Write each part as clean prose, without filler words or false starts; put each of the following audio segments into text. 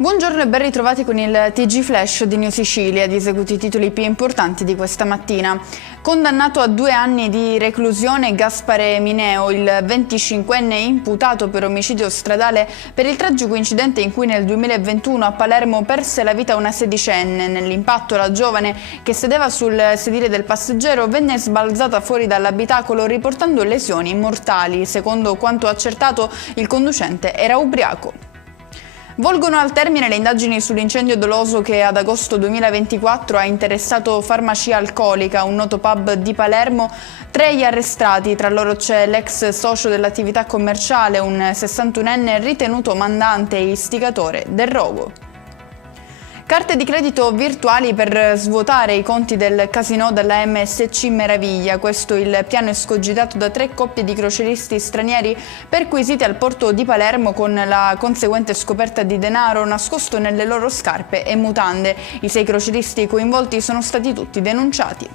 Buongiorno e ben ritrovati con il TG Flash di New Sicilia. Di seguito i titoli più importanti di questa mattina. Condannato a 2 anni di reclusione Gaspare Mineo, il 25enne imputato per omicidio stradale per il tragico incidente in cui nel 2021 a Palermo perse la vita una sedicenne. Nell'impatto la giovane, che sedeva sul sedile del passeggero, venne sbalzata fuori dall'abitacolo riportando lesioni mortali. Secondo quanto accertato, il conducente era ubriaco. Volgono al termine le indagini sull'incendio doloso che ad agosto 2024 ha interessato Farmacia Alcolica, un noto pub di Palermo. 3 gli arrestati, tra loro c'è l'ex socio dell'attività commerciale, un 61enne ritenuto mandante e istigatore del rogo. Carte di credito virtuali per svuotare i conti del casinò della MSC Meraviglia. Questo il piano escogitato da 3 coppie di croceristi stranieri perquisiti al porto di Palermo, con la conseguente scoperta di denaro nascosto nelle loro scarpe e mutande. I 6 croceristi coinvolti sono stati tutti denunciati.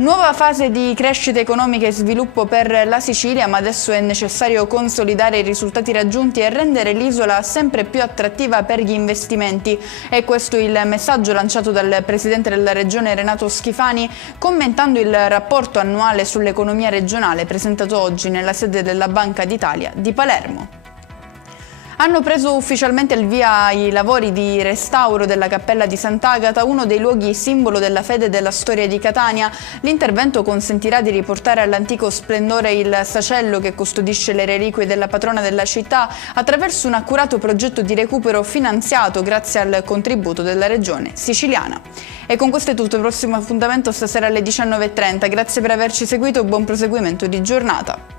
Nuova fase di crescita economica e sviluppo per la Sicilia, ma adesso è necessario consolidare i risultati raggiunti e rendere l'isola sempre più attrattiva per gli investimenti. È questo il messaggio lanciato dal presidente della regione Renato Schifani, commentando il rapporto annuale sull'economia regionale presentato oggi nella sede della Banca d'Italia di Palermo. Hanno preso ufficialmente il via i lavori di restauro della Cappella di Sant'Agata, uno dei luoghi simbolo della fede e della storia di Catania. L'intervento consentirà di riportare all'antico splendore il sacello che custodisce le reliquie della patrona della città, attraverso un accurato progetto di recupero finanziato grazie al contributo della regione siciliana. E con questo è tutto, il prossimo appuntamento stasera alle 19:30. Grazie per averci seguito e buon proseguimento di giornata.